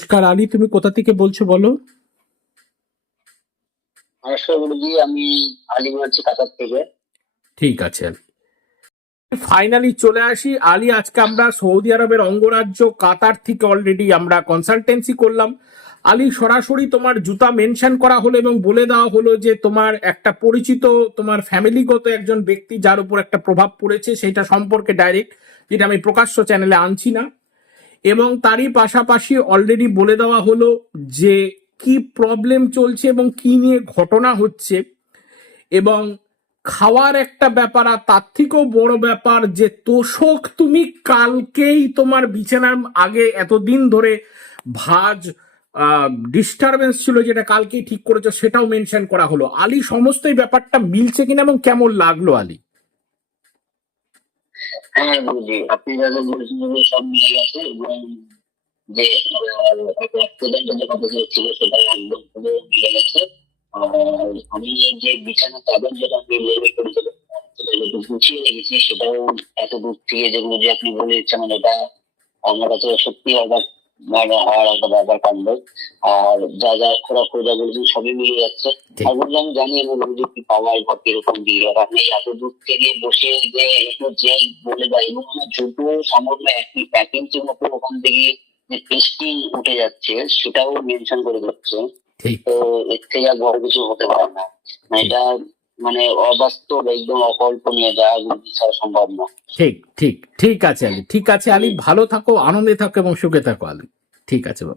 নমস্কার আলী তুমি কোথা থেকে বলছো বলো? নমস্কার গুরুজি আমি আলী বলছি কাতার থেকে। ঠিক আছে। ফাইনালি চলে আসি। আলী আজকে আমরা সৌদি আরবের অঙ্গরাজ্য কাতার থেকে অলরেডি আমরা কনসালটেন্সি করলাম। আলী সরাসরি তোমার জুতা মেনশন করা হলো এবং বলে দেওয়া হলো যে তোমার একটা পরিচিত তোমার ফ্যামিলিগত একজন ব্যক্তি যার উপর একটা প্রভাব পড়েছে সেটা সম্পর্কে ডাইরেক্ট যেটা আমি প্রকাশ্য চ্যানেলে আনছি না। এবং তারই পাশাপাশি অলরেডি বলে দেওয়া হলো যে কি প্রবলেম চলছে এবং কি নিয়ে ঘটনা হচ্ছে। এবং খাওয়ার একটা ব্যাপার আর তার থেকেও বড় ব্যাপার যে তোষক তুমি কালকেই তোমার বিছানার আগে এতদিন ধরে ভাজ ডিস্টারবেন্স ছিল যেটা কালকেই ঠিক করেছ সেটাও মেনশন করা হলো। আলী, সমস্তই ব্যাপারটা মিলছে কিনা এবং কেমন লাগল আলী? হ্যাঁ বুঝি। আপনি যারা যা বলেছেন সব মিলে গেছে এবং যে অ্যাক্সিডেন্টের কথা ছিল সেটা একদম পুরো মিলে গেছে। আমি যে বিছানা চাদর যেটা আমি লেবে করেছিলাম সেটা যেহেতু গুছিয়ে রেখেছি, সেটাও এত দূর থেকে যেগুলো যে আপনি বলে দিচ্ছেন এটা আমার কাছে সত্যি অবাক মানে হওয়ার একটা ব্যাপার কাণ্ড। আর যা যা খোরা খোঁজা বলেছেন সবই মিলে যাচ্ছে। আর বললাম জানি বললাম যে কি পাওয়ার বা কীরকম আর আপনি এত দূর থেকে বসে যে একটু যে বলে দেয় এবং আমার জুতো সামান্য একই এক ইঞ্চির মতো ওখান থেকে যে টেস্টিং উঠে যাচ্ছে সেটাও মেনশন করে দিচ্ছে। তো এর থেকে আর বড় কিছু হতে পারে না। মানে এটা মানে অবাস্তব, একদম অকল্পনীয়, যা ছাড়া সম্ভব না। ঠিক ঠিক ঠিক আছে আলী, ঠিক আছে আলী, ভালো থাকো, আনন্দে থাকো এবং সুখে থাকো আলী। ঠিক আছে বাবা।